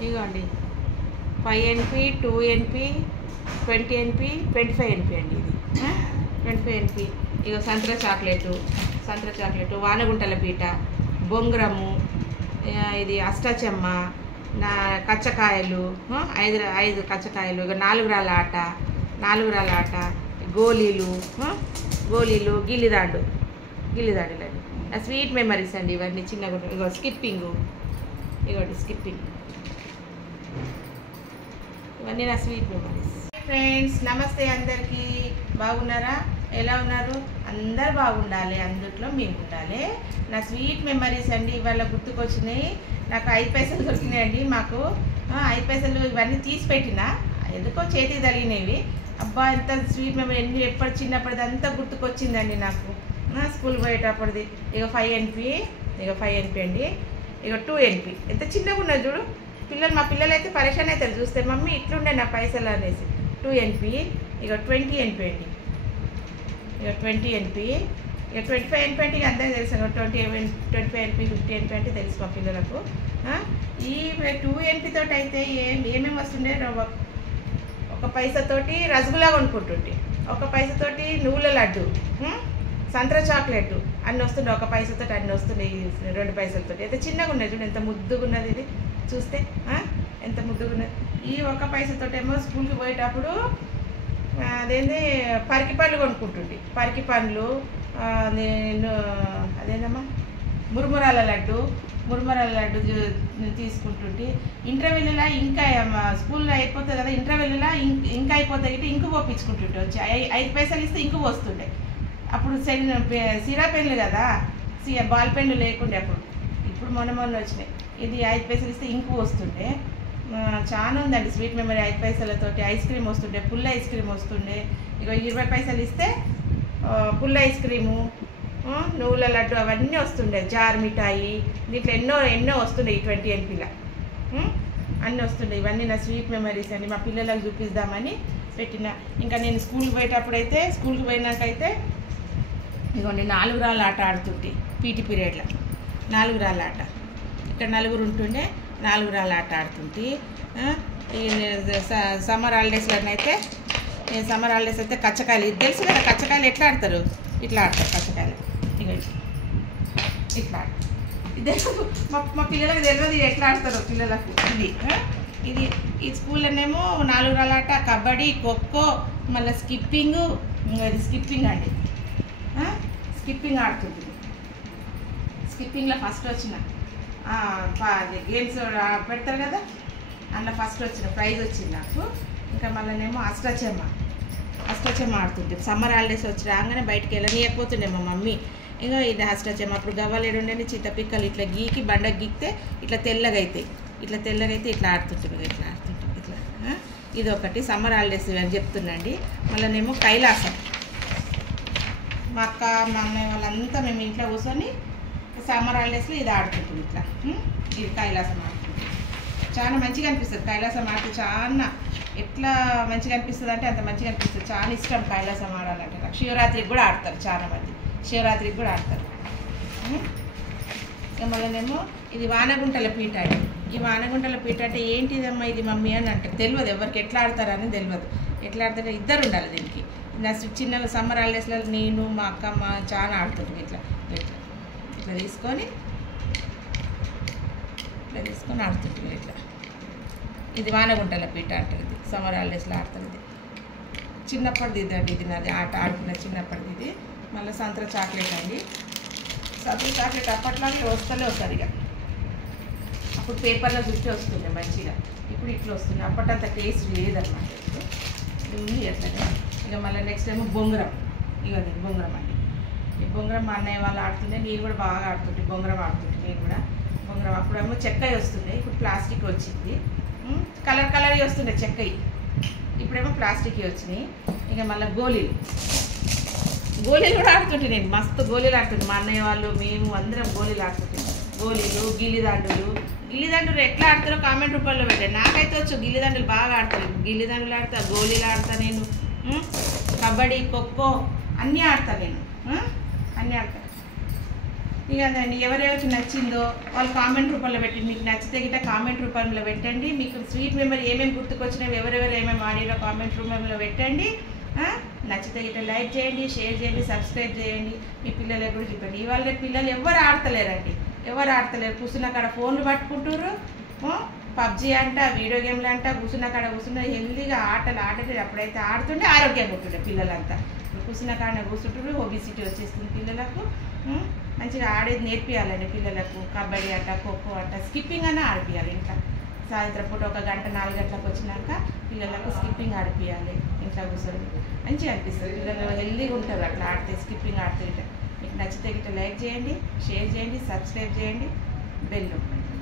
ఇదిగోండి 5 NP 2 NP 20 NP 25 NP అండి. ఇది 25 NP. ఇక సంత్రా చాక్లెట్, వానగుంటల పీట, బొంగరము, ఇది అష్టాచెమ్మ, కచ్చకాయలు, 5 కచ్చకాయలు, ఇక 4 రాళ్ళ ఆట, గోళీలు, గిల్లిదాండులండి. నా స్వీట్ మెమరీస్ అండి ఇవన్నీ. చిన్నగా ఇగో స్కిప్పింగ్, ఇవన్నీ నా స్వీట్ మెమరీస్. ఫ్రెండ్స్ నమస్తే, అందరికీ బాగున్నారా? ఎలా ఉన్నారు? అందరు బాగుండాలి, అందుట్లో మేము ఉండాలి. నా స్వీట్ మెమరీస్ అండి ఇవాళ గుర్తుకొచ్చినాయి. నాకు 5 పైసలు దొరికినాయండి. మాకు 5 పైసలు ఇవన్నీ తీసి పెట్టిన, ఎందుకో చేతికి తగిలినవి. అబ్బా ఎంత స్వీట్ మెమరీ, ఎప్పుడు చిన్నప్పటిది అంతా గుర్తుకొచ్చిందండి నాకు. స్కూల్ పోయేటప్పటిది. ఇక 5 NP అండి. ఇక 2 NP ఎంత చిన్నగా ఉన్నది చూడు. మా పిల్లలు అయితే పరేషాన్ అవుతారు చూస్తే, మమ్మీ ఇట్లుండే నా పైసలు అనేసి. 2 NP. ఇక 20 NP అండి. ఇక 20 NP. ఇక 25 NP అంటే అందరికీ తెలుసు. 25 NP 50 NP అంటే తెలుసు మా పిల్లలకు. ఈ 2 NP తోటి అయితే ఏమేమి వస్తుండే, 1 పైసతోటి రసగుల్లా కొనుక్కుంటుంటే, 1 పైసతోటి నువ్వుల లడ్డు, సంత్రా చాక్లెట్ అన్నీ వస్తుండే. 1 పైసతోటి అన్నీ వస్తుండే. 2 పైసలతోటి అయితే చిన్నగా ఉన్నది చూడు, ఎంత ముద్దుగా ఉన్నది ఇది చూస్తే, ఎంత ముద్దుగా ఉన్నది. ఈ 1 పైసతోటి ఏమో స్కూల్కి పోయేటప్పుడు అదేంటి పరికి పండ్లు కొనుక్కుంటుండే. పరికి పండ్లు, అదేనమ్మా మురుమురాల లడ్డు తీసుకుంటుంటే. ఇంటర్వెల్లా ఇంకా స్కూల్లో అయిపోతుంది కదా, ఇంటర్వెల్లా ఇంకా అయిపోతాయి ఇటు ఇంకు పోపించుకుంటుంటే. వచ్చి 5 పైసలు ఇస్తే ఇంకు పోస్తుండే. అప్పుడు సిరా పెన్లు కదా, బాల్ పెన్లు లేకుండే అప్పుడు. ఇప్పుడు మొన్న వచ్చినాయి. ఇది 5 పైసలు ఇస్తే ఇంకు వస్తుండే. చాలా ఉందండి స్వీట్ మెమరీ. 5 పైసలతోటి ఐస్ క్రీమ్ వస్తుండే, పుల్ల ఐస్ క్రీమ్ వస్తుండే. ఇక 20 పైసలు ఇస్తే పుల్ల ఐస్ క్రీము, నువ్వుల లడ్డు అవన్నీ వస్తుండే. జార్ మిఠాయి, దీంట్లో ఎన్నో వస్తుండే. ఈ 20 NPలో అన్నీ వస్తుండే. ఇవన్నీ నా స్వీట్ మెమరీస్ అండి. మా పిల్లలకు చూపిద్దామని పెట్టిన. ఇంకా నేను స్కూల్కి పోయేటప్పుడైతే, స్కూల్కి పోయినాకైతే ఇదిగోండి 4 రాళ్ళ ఆట ఆడుతుంటే. పీటీ పీరియడ్లో 4 రాళ్ళ ఆట. ఇక్కడ 4 ఉంటుండే. 4 రాళ్ళ ఆట ఆడుతుంటే. ఈ సమ్మర్ హాలిడేస్లోనైతే కచ్చకాయలు, ఇది తెలుసు కదా కచ్చకాయలు ఎట్లా ఆడతారు. ఇట్లా ఆడతారు కచ్చకాయలు. ఇక ఇట్లా ఆడతారు. ఇదే మా పిల్లలకు తెలియదు ఎట్లా ఆడతారు పిల్లలకు. ఇది ఈ స్కూల్లోనేమో 4 రాళ్ళ ఆట, కబడ్డీ, ఖోఖో, మళ్ళీ స్కిప్పింగ్ అండి. స్కిప్పింగ్ ఆడుతుంది. స్కిప్పింగ్లో ఫస్ట్ వచ్చిన, గేమ్స్ పెడతారు కదా, అందులో ఫస్ట్ వచ్చిన ప్రైజ్ వచ్చింది నాకు. ఇంకా మళ్ళీనేమో అష్టాచెమ్మ ఆడుతుంటే. సమ్మర్ హాలిడేస్ వచ్చి రాగానే బయటికి వెళ్ళనియకపోతుండే మా మమ్మీ. ఇంకా ఇది అష్టాచెమ్మ అప్పుడు గవ్వలేడు ఉండేది. చింతపిక్కలు ఇట్లా గీకి బండకు గీకితే ఇట్లా తెల్లగా అవుతాయి. ఇట్లా ఆడుతుంటుంది. ఇట్లా ఇది ఒకటి సమ్మర్ హాలిడేస్ అని చెప్తుండండి. మళ్ళీనేమో కైలాసం. మా అక్క, మా అన్నయ్య వాళ్ళంతా మేము ఇంట్లో కూర్చొని సమ్మర్ హాలిడేస్లో ఇది ఆడుతుంటుంది. ఇట్లా ఇది కైలాసం ఆడుతుంది. చాలా మంచిగా అనిపిస్తుంది కైలాసం ఆడితే. చాలా ఎట్లా మంచిగా అనిపిస్తుంది అంటే అంత మంచిగా అనిపిస్తుంది. చాలా ఇష్టం కైలాసం ఆడాలంటే నాకు. శివరాత్రికి కూడా ఆడతారు చాలామంది. ఇక మళ్ళీనేమో ఇది వానగుంటల పీట అండి. ఈ వానగుంటల పీట అంటే ఏంటిదమ్మా ఇది మమ్మీ అని అంటారు. తెలియదు ఎవరికి ఎట్లా ఆడతారని తెలియదు. ఎట్లా ఆడతారో ఇద్దరు ఉండాలి దీనికి. నా చిన్నగా సమ్మర్ హాలిడేస్లో నేను మా అక్క చాలా ఆడుతుంటాం. ఇట్లా తీసుకొని ఆడుతుంటాం. ఇట్లా ఇది వానగుంటల పీట అంటారు. ఇది సమ్మర్ హాలిడేస్లో ఆడతారు. ఇది చిన్నప్పటిది ఇదండి. ఇది నాది ఆట ఆడుకున్న చిన్నప్పటిది. ఇది మళ్ళీ సంత్రా చాక్లెట్ అండి. సంత్రా చాక్లెట్ అప్పట్లాగే వస్తలే సరిగా. అప్పుడు పేపర్లో చుట్టి వస్తుండే మంచిగా. ఇప్పుడు ఇట్లా వస్తుంది. అప్పటంత టేస్ట్ లేదన్నమాట. ఇప్పుడు ఉంది అట్లనే. ఇక మళ్ళీ నెక్స్ట్ ఏమో బొంగరం. ఇవన్నీ బొంగరం అండి. ఈ బొంగరం మా అన్నయ్య వాళ్ళు ఆడుతుండే. నేను కూడా బాగా ఆడుతుంటే బొంగరం ఆడుతుంటే. నేను కూడా బొంగరం అప్పుడేమో చెక్కవి వస్తుండే. ఇప్పుడు ప్లాస్టిక్ వచ్చింది. కలర్ వస్తుండే చెక్కవి. ఇప్పుడేమో ప్లాస్టిక్ వచ్చినాయి. ఇక మళ్ళీ గోళీలు కూడా ఆడుతుంటే. నేను మస్తు గోళీలు ఆడుతుంటే. మా అన్నయ్య వాళ్ళు మేము అందరం గోళీలు ఆడుతుంటే. గోళీలు, గిల్లిదండులు ఎట్లా ఆడతారో కామెంట్ రూపంలో పెట్టండి. నాకైతే వచ్చు గిల్లిదండులు బాగా ఆడతారు. గిల్లిదండులు ఆడతా, గోళీలు ఆడతా నేను. కబడ్డీ, ఖోఖో అన్నీ ఆడతా నేను. అన్నీ ఆడతా. ఇక అదండి, ఎవరెవరికి నచ్చిందో వాళ్ళు కామెంట్ రూపంలో పెట్టండి. మీకు నచ్చితే గిట్ట కామెంట్ రూపంలో పెట్టండి. మీకు స్వీట్ మెమరీ ఏమేమి గుర్తుకొచ్చినాయి, ఎవరెవరు ఏమేమి ఆడిరో కామెంట్ రూపంలో పెట్టండి. నచ్చితే గిట్ట లైక్ చేయండి, షేర్ చేయండి, సబ్స్క్రైబ్ చేయండి. మీ పిల్లలకు కూడా చెప్పండి. ఇవాళ పిల్లలు ఎవరు ఆడతలేరండి, ఎవరు ఆడతలేరు. కూర్చున్న కాడ ఫోన్లు పట్టుకుంటారు, పబ్జీ అంట, వీడియో గేమ్లు అంట, కూర్చున్న కాడ కూర్చున్న హెల్దీగా ఆటలు ఆడటం అప్పుడైతే ఆడుతుంటే ఆరోగ్యంగా ఉంటుండే పిల్లలంతా. కూర్చున్న కాడ కూర్చుంటారు, ఒబిసిటీ వచ్చేస్తుంది పిల్లలకు. మంచిగా ఆడేది నేర్పియాలండి పిల్లలకు. కబడ్డీ అంట, ఖోఖో అంట, స్కిప్పింగ్ అన్న ఆడిపియాలి. ఇంట్లో సాయంత్రం పూట 1 గంట 4 గంటలకు వచ్చినాక పిల్లలకు స్కిప్పింగ్ ఆడిపియాలి. ఇంట్లో కూర్చొని మంచిగా అనిపిస్తుంది, పిల్లలు హెల్దీగా ఉంటారు అట్లా ఆడితే, స్కిప్పింగ్ ఆడుతుంటే. మీకు నచ్చితే గిట్ట లైక్ చేయండి, షేర్ చేయండి, సబ్స్క్రైబ్ చేయండి, బెల్ నొక్కండి.